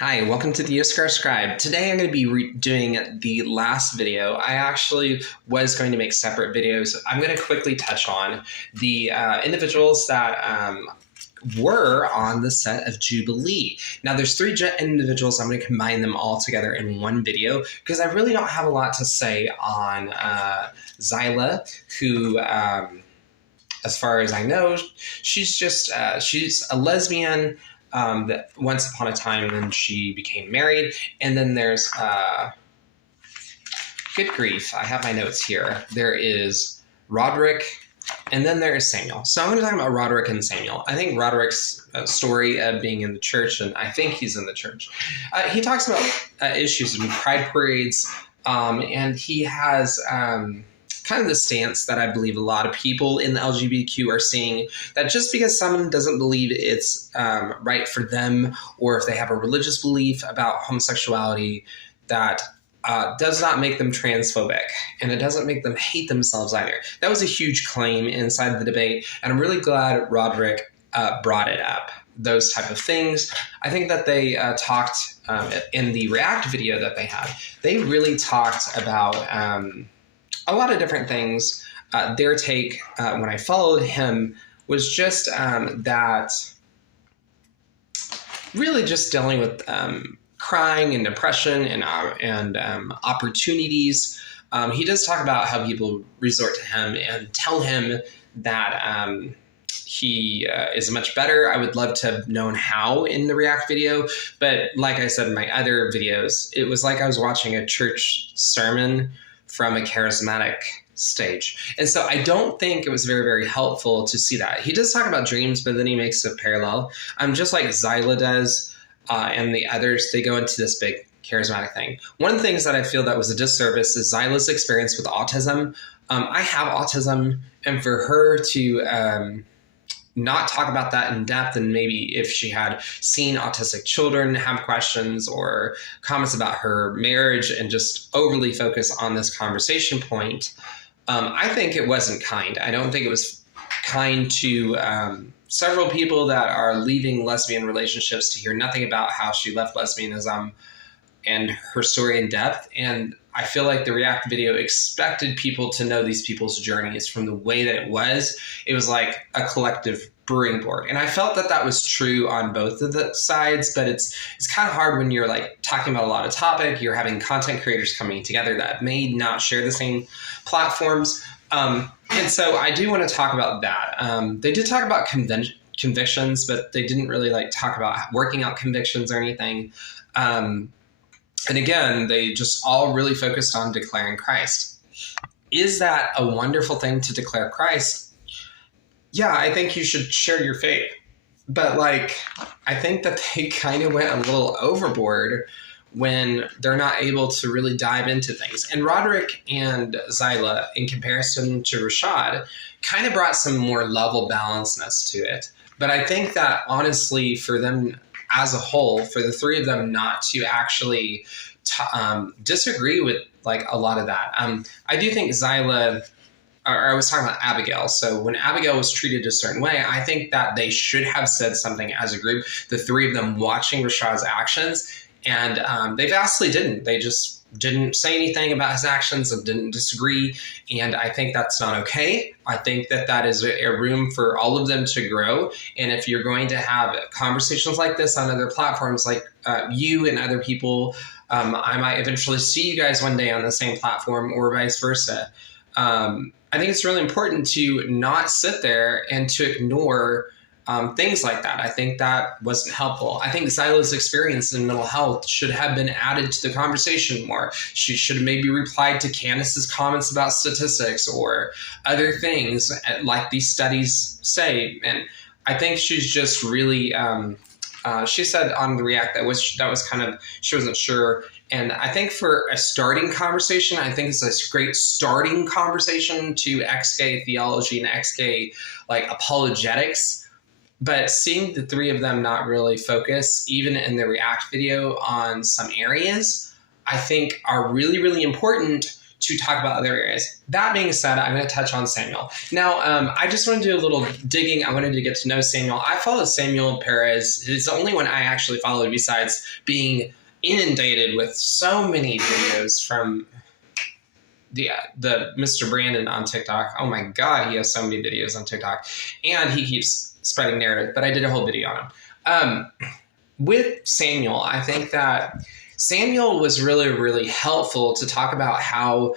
Hi, welcome to the YissakarScribe. Today I'm going to be doing the last video. I actually was going to make separate videos. I'm going to quickly touch on the individuals that were on the set of Jubilee. Now there's three individuals. I'm going to combine them all together in one video because I really don't have a lot to say on Xiala, who as far as I know, she's a lesbian that once upon a time, then she became married. And then there's, good grief, I have my notes here. There is Rodrick, and then there is Samuel. So I'm going to talk about Rodrick and Samuel. I think Rodrick's story of being in the church, and I think he's in the church, he talks about issues in pride parades, and he has kind of the stance that I believe a lot of people in the LGBTQ are seeing, that just because someone doesn't believe it's right for them, or if they have a religious belief about homosexuality, that does not make them transphobic, and it doesn't make them hate themselves either. That was a huge claim inside the debate, and I'm really glad Rodrick brought it up. Those type of things. I think that they talked in the React video that they had. They really talked about a lot of different things. Their take, when I followed him, was just that really just dealing with crying and depression and opportunities. He does talk about how people resort to him and tell him that he is much better. I would love to have known how in the React video, but like I said in my other videos, it was like I was watching a church sermon from a charismatic stage. And so I don't think it was very, very helpful to see that. He does talk about dreams, but then he makes a parallel. Just like Xiala does, and the others, they go into this big charismatic thing. One of the things that I feel that was a disservice is Xila's experience with autism. I have autism, and for her to not talk about that in depth, and maybe if she had seen autistic children have questions or comments about her marriage and just overly focus on this conversation point, I think it wasn't kind. I don't think it was kind to several people that are leaving lesbian relationships to hear nothing about how she left lesbianism and her story in depth. And I feel like the React video expected people to know these people's journeys from the way that it was. It was like a collective brewing board. And I felt that that was true on both of the sides, but it's kind of hard when you're like talking about a lot of topic, you're having content creators coming together that may not share the same platforms. And so I do want to talk about that. They did talk about convictions, but they didn't really like talk about working out convictions or anything. And again, they just all really focused on declaring Christ. Is that a wonderful thing to declare Christ? Yeah, I think you should share your faith. But like, I think that they kind of went a little overboard when they're not able to really dive into things. And Rodrick and Xiala, in comparison to Rashad, kind of brought some more level balancedness to it. But I think that honestly, for them as a whole, for the three of them not to actually disagree with like a lot of that. I do think Xiala, or I was talking about Abigail. So when Abigail was treated a certain way, I think that they should have said something as a group, the three of them watching Rashad's actions. And they vastly didn't. They just didn't say anything about his actions and didn't disagree. And I think that's not okay. I think that that is a room for all of them to grow. And if you're going to have conversations like this on other platforms, like you and other people, I might eventually see you guys one day on the same platform or vice versa. I think it's really important to not sit there and to ignore things like that. I think that wasn't helpful. I think Xila's experience in mental health should have been added to the conversation more. She should have maybe replied to Candace's comments about statistics or other things like these studies say. And I think she's just really, she said on the React that was kind of, she wasn't sure. And I think for a starting conversation, I think it's a great starting conversation to ex-gay theology and ex-gay like apologetics. But seeing the three of them not really focus, even in the React video, on some areas, I think are really, really important to talk about other areas. That being said, I'm going to touch on Samuel. Now, I just want to do a little digging. I wanted to get to know Samuel. I followed Samuel Perez. He's the only one I actually followed besides being inundated with so many videos from the Mr. Brandon on TikTok. Oh my God, he has so many videos on TikTok. And he keeps spreading narrative, but I did a whole video on him. With Samuel, I think that Samuel was really, really helpful to talk about how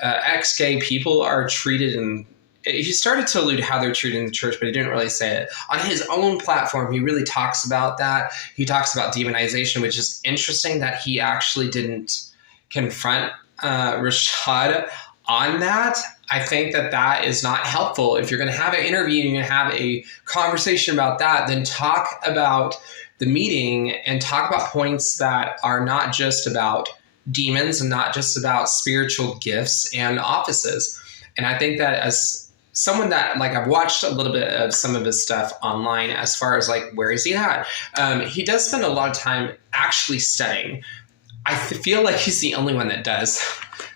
ex-gay people are treated, and he started to allude how they're treated in the church, but he didn't really say it. On his own platform, he really talks about that. He talks about demonization, which is interesting that he actually didn't confront Rashad on that. I think that that is not helpful. If you're going to have an interview and you're going to have a conversation about that, then talk about the meeting and talk about points that are not just about demons and not just about spiritual gifts and offices. And I think that as someone that, like, I've watched a little bit of some of his stuff online as far as, like, where is he at? He does spend a lot of time actually studying. I feel like he's the only one that does,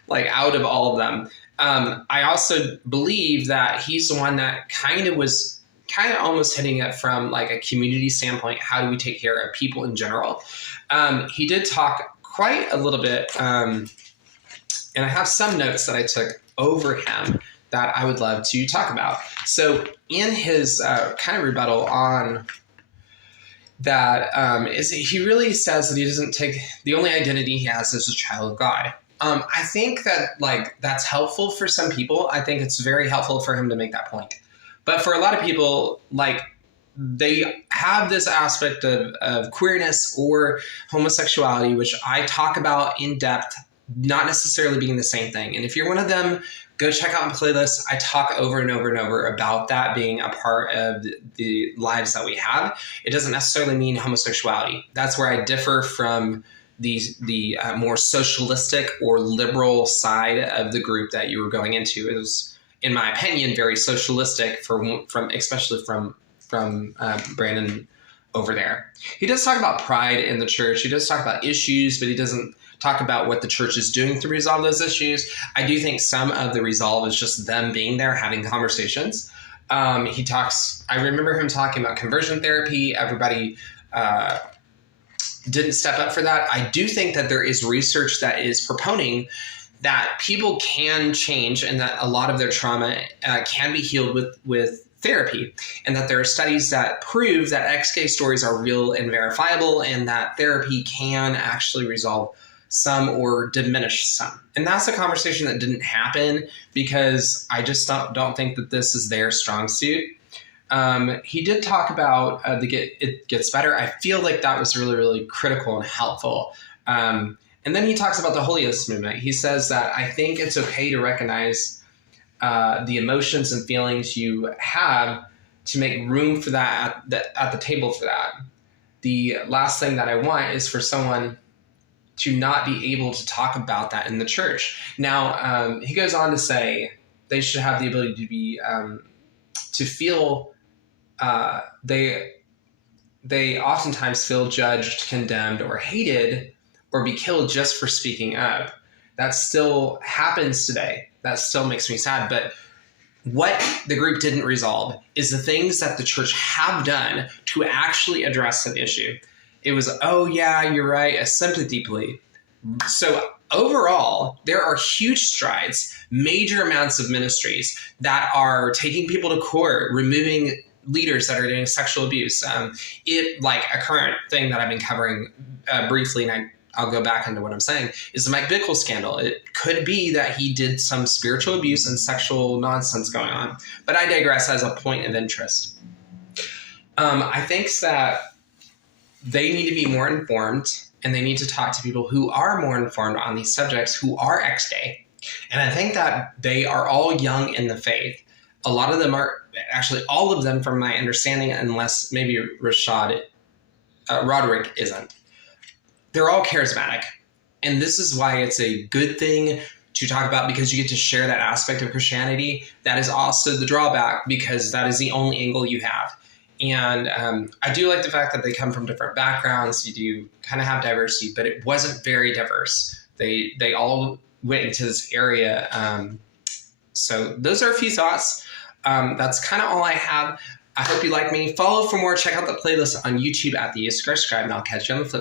like, out of all of them. I also believe that he's the one that kind of almost hitting it from, like, a community standpoint. How do we take care of people in general? He did talk quite a little bit, and I have some notes that I took over him that I would love to talk about. So in his kind of rebuttal on that, he really says that he doesn't take, the only identity he has is a child of God. I think that, like, that's helpful for some people. I think it's very helpful for him to make that point. But for a lot of people, like, they have this aspect of queerness or homosexuality, which I talk about in depth, not necessarily being the same thing. And if you're one of them, go check out my playlist. I talk over and over and over about that being a part of the lives that we have. It doesn't necessarily mean homosexuality. That's where I differ from the more socialistic or liberal side of the group that you were going into. It was, in my opinion, very socialistic especially from Brandon over there. He does talk about pride in the church. He does talk about issues, but he doesn't talk about what the church is doing to resolve those issues. I do think some of the resolve is just them being there, having conversations. I remember him talking about conversion therapy. Everybody didn't step up for that. I do think that there is research that is proponing that people can change and that a lot of their trauma can be healed with therapy, and that there are studies that prove that ex-gay stories are real and verifiable, and that therapy can actually resolve some or diminish some. And that's a conversation that didn't happen because I just don't think that this is their strong suit. He did talk about It Gets Better. I feel like that was really, really critical and helpful. And then he talks about the holiness movement. He says that I think it's okay to recognize the emotions and feelings you have to make room for that at the table for that. The last thing that I want is for someone to not be able to talk about that in the church. Now, he goes on to say they should have the ability to be to feel they oftentimes feel judged, condemned, or hated, or be killed just for speaking up. That still happens today. That still makes me sad. But what the group didn't resolve is the things that the church have done to actually address an issue. It was, oh yeah, you're right, a sympathy plea. So overall, there are huge strides, major amounts of ministries that are taking people to court, removing leaders that are doing sexual abuse. Like a current thing that I've been covering briefly, and I'll go back into what I'm saying, is the Mike Bickle scandal. It could be that he did some spiritual abuse and sexual nonsense going on, but I digress as a point of interest. I think that they need to be more informed, and they need to talk to people who are more informed on these subjects, who are ex-gay. And I think that they are all young in the faith. A lot of them are, actually all of them from my understanding, unless maybe Rodrick isn't. They're all charismatic. And this is why it's a good thing to talk about, because you get to share that aspect of Christianity. That is also the drawback, because that is the only angle you have. And I do like the fact that they come from different backgrounds. You do kind of have diversity, but it wasn't very diverse. They all went into this area. So those are a few thoughts. That's kind of all I have. I hope you like me. Follow for more. Check out the playlist on YouTube at the YissakarScribe, and I'll catch you on the flip side.